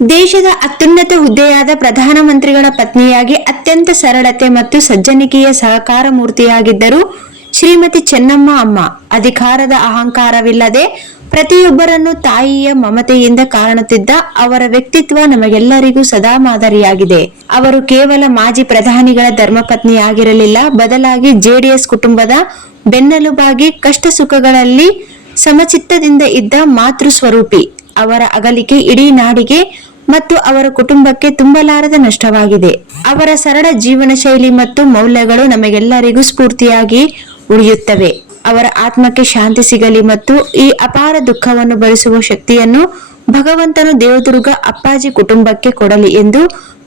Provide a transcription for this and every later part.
ದೇಶದ ಅತ್ಯುನ್ನತ ಹುದ್ದೆಯಾದ ಪ್ರಧಾನಮಂತ್ರಿಗಳ ಪತ್ನಿಯಾಗಿ ಅತ್ಯಂತ ಸರಳತೆ ಮತ್ತು ಸಜ್ಜನಿಕೆಯ ಸಹಕಾರ ಮೂರ್ತಿಯಾಗಿದ್ದರು ಶ್ರೀಮತಿ ಚೆನ್ನಮ್ಮ ಅಮ್ಮ. ಅಧಿಕಾರದ ಅಹಂಕಾರವಿಲ್ಲದೆ ಪ್ರತಿಯೊಬ್ಬರನ್ನು ತಾಯಿಯ ಮಮತೆಯಿಂದ ಕಾಣುತ್ತಿದ್ದ ಅವರ ವ್ಯಕ್ತಿತ್ವ ನಮಗೆಲ್ಲರಿಗೂ ಸದಾ ಮಾದರಿಯಾಗಿದೆ. ಅವರು ಕೇವಲ ಮಾಜಿ ಪ್ರಧಾನಿಗಳ ಧರ್ಮಪತ್ನಿಯಾಗಿರಲಿಲ್ಲ, ಬದಲಾಗಿ ಜೆಡಿಎಸ್ ಕುಟುಂಬದ ಬೆನ್ನೆಲುಬಾಗಿ ಕಷ್ಟ ಸುಖಗಳಲ್ಲಿ ಸಮಚಿತ್ತದಿಂದ ಇದ್ದ ಮಾತೃ ಸ್ವರೂಪಿ. ಅವರ ಅಗಲಿಕೆ ಇಡೀ ನಾಡಿಗೆ ಮತ್ತು ಅವರ ಕುಟುಂಬಕ್ಕೆ ತುಂಬಲಾರದ ನಷ್ಟವಾಗಿದೆ. ಅವರ ಸರಳ ಜೀವನ ಶೈಲಿ ಮತ್ತು ಮೌಲ್ಯಗಳು ನಮಗೆಲ್ಲರಿಗೂ ಸ್ಫೂರ್ತಿಯಾಗಿ ಉಳಿಯುತ್ತವೆ. ಅವರ ಆತ್ಮಕ್ಕೆ ಶಾಂತಿ ಸಿಗಲಿ ಮತ್ತು ಈ ಅಪಾರ ದುಃಖವನ್ನು ಭರಿಸುವ ಶಕ್ತಿಯನ್ನು ಭಗವಂತನು ದೇವದುರ್ಗ ಅಪ್ಪಾಜಿ ಕುಟುಂಬಕ್ಕೆ ಕೊಡಲಿ ಎಂದು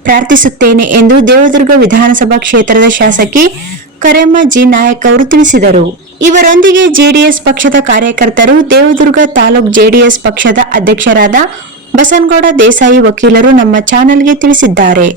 ಪ್ರಾರ್ಥಿಸುತ್ತೇನೆ ಎಂದು ದೇವದುರ್ಗ ವಿಧಾನಸಭಾ ಕ್ಷೇತ್ರದ ಶಾಸಕಿ ಕರೆಮ್ಮ ಜಿ ನಾಯಕ್ ಅವರು ತಿಳಿಸಿದರು. ಇವರೊಂದಿಗೆ ಜೆಡಿಎಸ್ ಪಕ್ಷದ ಕಾರ್ಯಕರ್ತರು, ದೇವದುರ್ಗ ತಾಲೂಕ್ ಜೆಡಿಎಸ್ ಪಕ್ಷದ ಅಧ್ಯಕ್ಷರಾದ ಬಸನಗೌಡ ದೇಸಾಯಿ ವಕೀಲರು ನಮ್ಮ ಚಾನೆಲ್ಗೆ ತಿಳಿಸಿದ್ದಾರೆ.